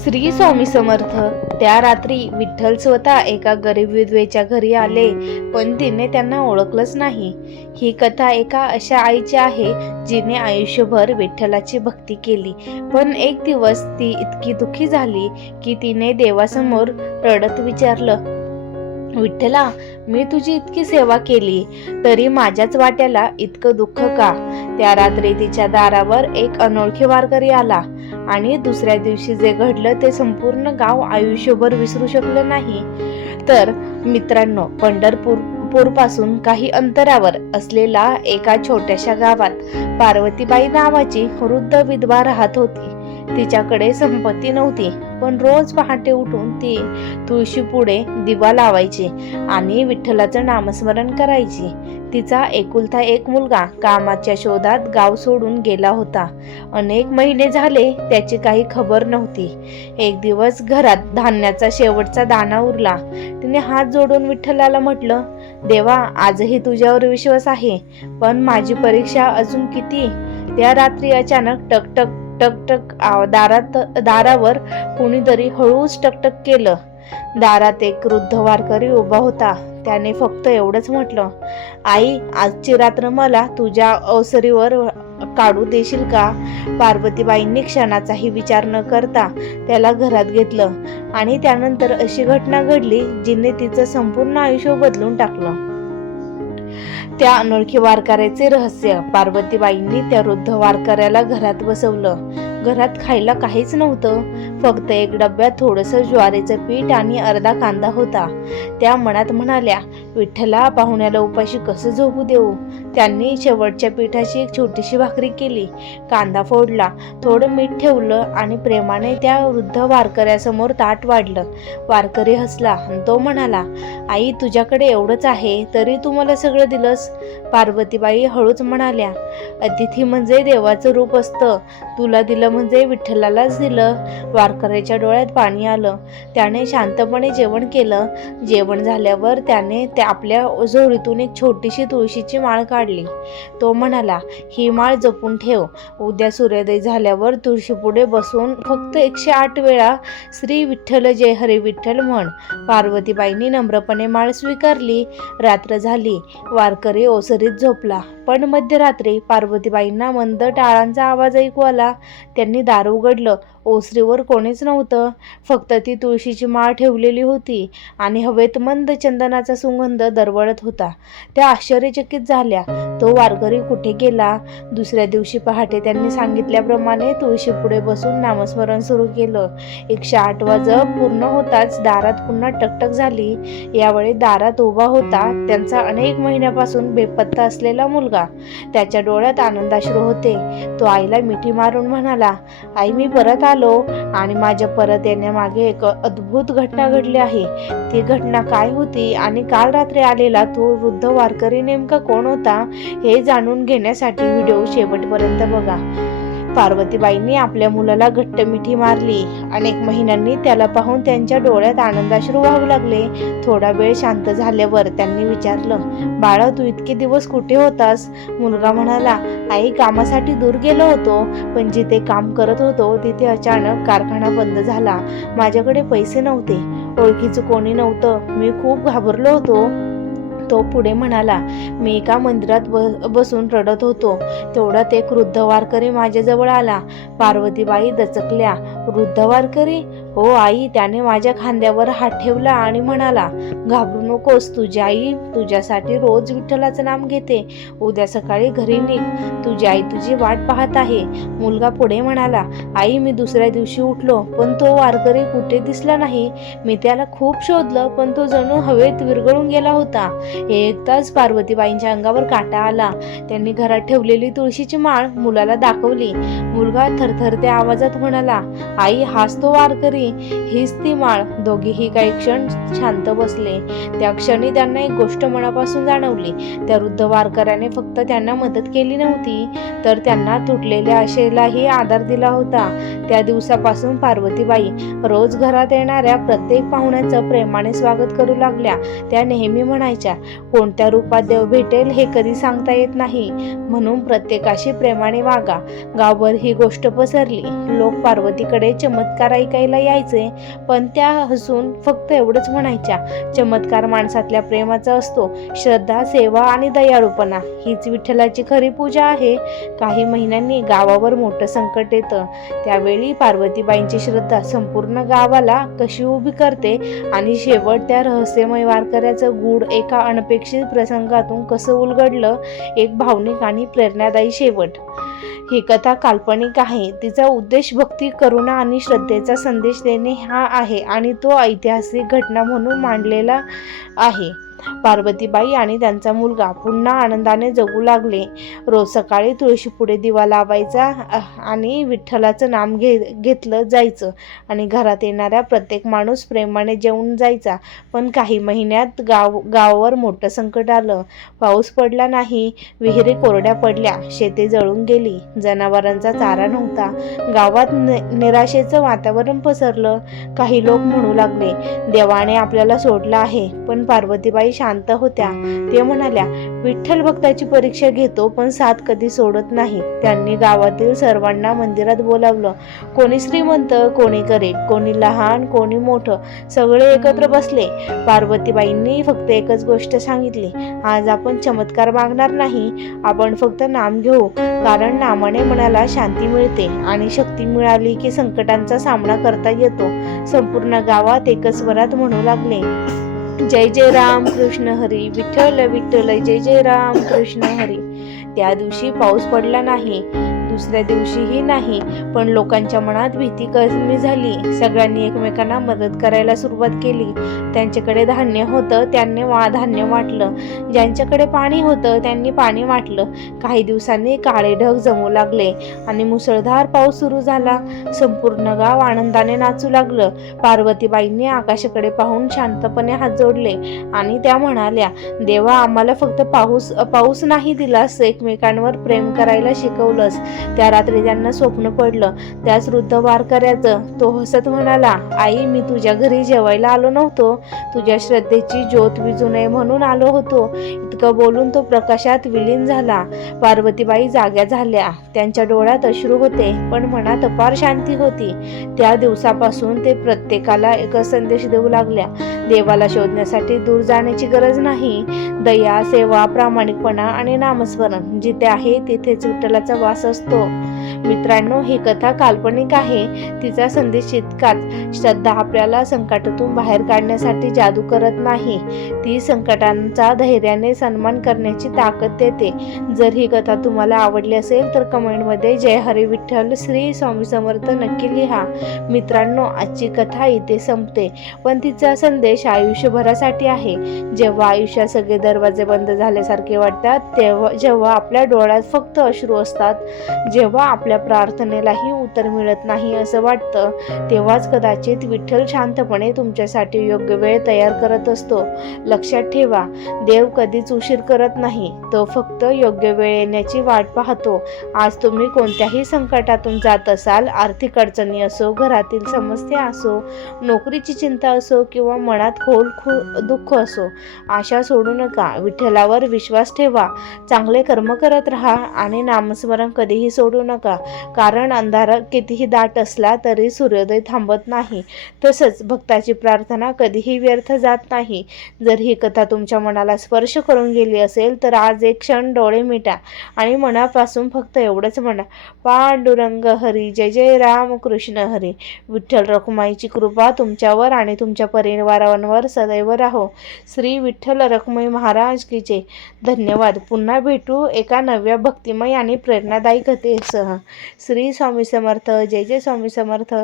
श्री स्वामी समर्थ. त्या रात्री विठ्ठल स्वतः एका गरीब विधवेच्या घरी आले, पण तिने त्यांना ओळखलंच नाही. ही कथा एका अशा आईची आहे जिने आयुष्यभर विठ्ठलाची भक्ती केली, पण एक दिवस ती इतकी दुःखी झाली की तिने देवासमोर रडत विचारलं, विठ्ठला, मी तुझी इतकी सेवा केली तरी माझ्याच वाट्याला इतकं दुःख का? त्या रात्री तिच्या दारावर एक अनोळखी वारकरी आला आणि दुसऱ्या दिवशी जे घडलं ते संपूर्ण गाव आयुष्यभर विसरू शकलं नाही. तर मित्रांनो, पंढरपूर पासून काही अंतरावर असलेल्या एका छोट्याशा गावात पार्वतीबाई नावाची वृद्ध विधवा राहत होती. तिच्याकडे संपत्ती नव्हती, पण रोज पहाटे उठून ती तुळशी पुढे दिवा लावायची आणि विठ्ठलाचं नामस्मरण करायची. तिचा एकुलता एक मुलगा कामाच्या शोधात गाव सोडून गेला होता. अनेक महिने झाले त्याची काही खबर नव्हती. एक दिवस घरात धान्याचा शेवटचा दाणा उरला. तिने हात जोडून विठ्ठलाला म्हटलं, देवा, आजही तुझ्यावर विश्वास आहे, पण माझी परीक्षा अजून किती? त्या रात्री अचानक टकटक टकटक दारावर कोणीतरी हळूच टकटक केलं. दारात एक वृद्ध वारकरी उभा होता. त्याने फक्त एवढंच म्हटलं, आई, आजची रात्र मला तुझ्या अवसरीवर काढू देशील का? पार्वतीबाईंनी क्षणाचाही विचार न करता त्याला घरात घेतलं आणि त्यानंतर अशी घटना घडली जिने तिचं संपूर्ण आयुष्य बदलून टाकलं. त्या अनोळखी वारकऱ्याचे रहस्य. पार्वतीबाईंनी त्या वृद्ध वारकऱ्याला घरात बसवलं. घरात खायला काहीच नव्हतं, फक्त एक डब्यात थोडंसं ज्वारीचं पीठ आणि अर्धा कांदा होता. त्या मनात म्हणाल्या, विठ्ठला, पाहुण्याला उपाशी कसं झोपू देऊ? त्यांनी शेवटच्या पिठाची एक छोटीशी भाकरी केली, कांदा फोडला, थोडं मीठ ठेवलं आणि प्रेमाने त्या वृद्ध वारकऱ्यासमोर ताट वाढलं. वारकरी हसला आणि तो म्हणाला, आई, तुझ्याकडे एवढंच आहे तरी तू मला सगळं दिलंस. पार्वतीबाई हळूच म्हणाल्या, अतिथी म्हणजे देवाचं रूप असतं, तुला दिलं म्हणजे विठ्ठलालाच दिलं. वारकऱ्याच्या डोळ्यात पाणी आलं. त्याने शांतपणे जेवण केलं. जेवण झाल्यावर त्याने आपल्या झोळीतून एक छोटीशी तुळशीची माळ काढली. तो म्हणाला, ही माळ जपून ठेव. उद्या सूर्योदय झाल्यावर तुळशीपुढे बसून फक्त 108 वेळा श्री विठ्ठल जय हरी विठ्ठल म्हण. पार्वतीबाईंनी नम्रपणे माळ स्वीकारली. रात्र झाली. वारकरी ओसरीत झोपला. पण मध्यरात्री पार्वतीबाईंना मंद टाळांचा आवाज ऐकू आला. त्यांनी दार उघडलं. ओसरीवर कोणीच नव्हतं, फक्त ती तुळशीची माळ ठेवलेली होती आणि हवेत मंद चंदनाचा सुगंध दरवळत होता. त्या आश्चर्यचकित झाल्या. तो वारकरी कुठे गेला? दुसऱ्या दिवशी पहाटे त्यांनी सांगितल्याप्रमाणे तुळशीपुढे बसून नामस्मरण सुरू केलं. 108वा जप पूर्ण होताच दारात पुन्हा टकटक झाली. यावेळी दारात उभा होता त्यांचा अनेक महिन्यापासून बेपत्ता असलेला मुलगा. त्याच्या डोळ्यात आनंदाश्रू होते. तो आईला मिठी मारून म्हणाला, आई, मी परत आलो आणि माझ्या परत येण्यामागे एक अद्भुत घटना घडली आहे. ती घटना काय होती आणि काल रात्री आलेला तो वृद्ध वारकरी नेमका कोण होता हे जाणून घेण्यासाठी व्हिडिओ शेवटपर्यंत बघा. पार्वतीबाईंनी आपल्या मुलाला घट्ट मिठी मारली. अनेक महिन्यांनी त्याला पाहून त्यांच्या डोळ्यात आनंदाश्रू वाहू लागले. थोडा वेळ शांत झाल्यावर त्यांनी विचारलं, बाळा, तू इतके दिवस कुठे होतास? मुलगा म्हणाला, आई, कामासाठी दूर गेलो होतो, पण जिथे काम करत होतो तिथे अचानक कारखाना बंद झाला. माझ्याकडे पैसे नव्हते, ओळखीचं कोणी नव्हतं. मी खूप घाबरलो होतो. तो पुढे म्हणाला, मी एका मंदिरात बसून रडत होतो. तेवढ्यात एक वृद्ध वारकरी माझ्याजवळ आला. पार्वतीबाई दचकल्या. वृद्ध वारकरी? हो आई. त्याने माझ्या खांद्यावर हात ठेवला आणि म्हणाला, घाबरू नकोस, तुझी आई तुझ्यासाठी रोज विठ्ठलाचं नाम घेते. उद्या सकाळी घरी निघ, तुझी आई तुझी वाट पाहत आहे. मुलगा पुढे म्हणाला, आई, मी दुसऱ्या दिवशी उठलो, पण तो वारकरी कुठे दिसला नाही. मी त्याला खूप शोधलं, पण तो जणू हवेत विरघळून गेला होता. एकदाच पार्वतीबाईंच्या अंगावर काटा आला. त्यांनी घरात ठेवलेली तुळशीची माळ मुलाला दाखवली. मुलगा थरथरत्या आवाजात म्हणाला, आई, हाच तो वारकरी, हीच ती माळ. दोघेही काही क्षण शांत बसले. त्या क्षणी त्यांना एक गोष्ट मनापासून जाणवली. त्या वृद्ध वारकऱ्याने फक्त त्यांना मदत केली नव्हती, तर त्यांना तुटलेल्या आशेलाही आधार दिला होता. त्या दिवसापासून पार्वतीबाई रोज घरात येणाऱ्या प्रत्येक पाहुण्याचं प्रेमाने स्वागत करू लागल्या. त्या नेहमी म्हणायच्या, कोणत्या रूपात देव भेटेल हे कधी सांगता येत नाही, म्हणून प्रत्येकाशी प्रेमाने वागा. गावभर ही गोष्ट पसरली. लोक पार्वतीकडे चमत्कार ऐकायला यायचे, पण त्या हसून फक्त एवढंच म्हणायच्या, चमत्कार माणसातल्या प्रेमाचा असतो. श्रद्धा, सेवा आणि दयाळूपणा हीच विठ्ठलाची खरी पूजा आहे. काही महिन्यांनी गावावर मोठं संकट येतं. त्यावेळी पार्वतीबाईंची श्रद्धा संपूर्ण गावाला कशी उभी करते आणि शेवट त्या रहस्यमय वारकऱ्याचं गूढ एका अनपेक्षित प्रसंगातून कसं उलगडलं, एक भावनिक आणि प्रेरणादायी शेवट. ही कथा काल्पनिक आहे. तिचा उद्देश भक्ती, करुणा आणि श्रद्धेचा संदेश देणे हा आहे आणि तो ऐतिहासिक घटना म्हणून मांडलेला आहे. पार्वतीबाई आणि त्यांचा मुलगा पुन्हा आनंदाने जगू लागले. रोज सकाळी तुळशीपुढे दिवा लावायचा आणि विठ्ठलाचं नाम घेतलं जायचं आणि घरात येणाऱ्या प्रत्येक माणूस प्रेमाने जेवून जायचा. पण काही महिन्यात गावावर मोठं संकट आलं. पाऊस पडला नाही, विहिरी कोरड्या पडल्या, शेते जळून गेली, जनावरांचा चारा नव्हता. गावात निराशेचं वातावरण पसरलं. काही लोक म्हणू लागले, देवाने आपल्याला सोडलं आहे. पण पार्वतीबाई शांत होत्या. ते म्हणाल्या, विठ्ठल भक्ताची परीक्षा घेतो, पण साथ कधी सोडत नाही. त्यांनी गावातील सर्वांना मंदिरात बोलावलं. कोणी श्रीमंत, कोणी गरीब, कोणी लहान, कोणी मोठं, सगळे एकत्र बसले. पार्वतीबाईंनी फक्त एकच गोष्ट सांगितली, आज आपण चमत्कार मागणार नाही, आपण फक्त नाम घेऊ, कारण नामाने मनाला शांती मिळते आणि शक्ती मिळाली की संकटांचा सामना करता येतो. संपूर्ण गावात एकच स्वरात म्हणू लागले, जय जय राम कृष्ण हरी, विठ्ठल विठ्ठल, जय जय राम कृष्ण हरी. त्या दिवशी पाऊस पडला नाही, दुसऱ्या दिवशीही नाही, पण लोकांच्या मनात भीती कमी झाली. सगळ्यांनी एकमेकांना मदत करायला सुरुवात केली. त्यांच्याकडे धान्य होतं त्यांनी धान्य वाटलं, ज्यांच्याकडे पाणी होतं त्यांनी पाणी वाटलं. काही दिवसांनी काळे ढग जमू लागले आणि मुसळधार पाऊस सुरू झाला. संपूर्ण गाव आनंदाने नाचू लागलं. पार्वतीबाईंनी आकाशाकडे पाहून शांतपणे हात जोडले आणि त्या म्हणाल्या, देवा, आम्हाला फक्त पाऊस नाही दिलास, एकमेकांवर प्रेम करायला शिकवलंस. त्या रात्री त्यांना स्वप्न पडलं, त्याच वृद्ध वारकऱ्याचं. तो हसत म्हणाला, आई, मी तुझ्या घरी जेवायला आलो नव्हतो, तुझ्या श्रद्धेची ज्योत विझू नये म्हणून आलो होतो. इतकं बोलून तो प्रकाशात विलीन झाला. पार्वतीबाई जाग्या झाल्या. त्यांच्या डोळ्यात अश्रू होते, पण मनात अपार शांती होती. त्या दिवसापासून ते प्रत्येकाला एकच संदेश देऊ लागल्या, देवाला शोधण्यासाठी दूर जाण्याची गरज नाही. दया, सेवा, प्रामाणिकपणा आणि नामस्मरण जिथे आहे तिथेच विठ्ठलाचा वास असतो. मित्रांनो, ही कथा काल्पनिक आहे. तिचा संदेश इतकाच, श्रद्धा आपल्याला संकटातून बाहेर काढण्यासाठी जादू करत नाही, ती संकटांचा धैर्याने सन्मान करण्याची ताकद देते. जर ही कथा तुम्हाला आवडली असेल तर कमेंटमध्ये जय हरी विठ्ठल श्री स्वामी समर्थ नक्की लिहा. मित्रांनो, आजची कथा इथे संपते, पण तिचा संदेश आयुष्यभरासाठी आहे. जेव्हा आयुष्यात सगळे दरवाजे बंद झाल्यासारखे वाटतात, जेव्हा आपल्या डोळ्यात फक्त अश्रू असतात, जेव्हा आपल्या प्रार्थनेलाही उत्तर मिळत नाही असं वाटतं, तेव्हाच कदाचित विठ्ठल शांतपणे तुमच्यासाठी योग्य वेळ तयार करत असतो. लक्षात ठेवा, देव कधीच उशीर करत नाही, तो फक्त योग्य वेळ येण्याची वाट पाहतो. आज तुम्ही कोणत्याही संकटातून जात असाल, आर्थिक अडचणी असो, घरातील समस्या असो, नोकरीची चिंता असो किंवा मनात खोल दुःख असो, आशा सोडू नका. विठ्ठलावर विश्वास ठेवा, चांगले कर्म करत राहा आणि नामस्मरण कधीही सोडू नका, कारण अंधार कितीही दाट असला तरी सूर्योदय थांबत नाही. तसंच भक्ताची प्रार्थना कधीही व्यर्थ जात नाही. जर ही कथा तुमच्या मनाला स्पर्श करून गेली असेल तर आज एक क्षण डोळे मिटा आणि मनापासून फक्त एवढंच म्हणा, पांडुरंग हरी, जय जय राम कृष्ण हरी. विठ्ठल रखुमाईची कृपा तुमच्यावर आणि तुमच्या परिवारांवर सदैव राहो. श्री विठ्ठल रखुमाई महाराज की जय. धन्यवाद. पुन्हा भेटू एका नव्या भक्तिमय आणि प्रेरणादायी कथेसह. श्री स्वामी समर्थ. जय जय स्वामी समर्थ.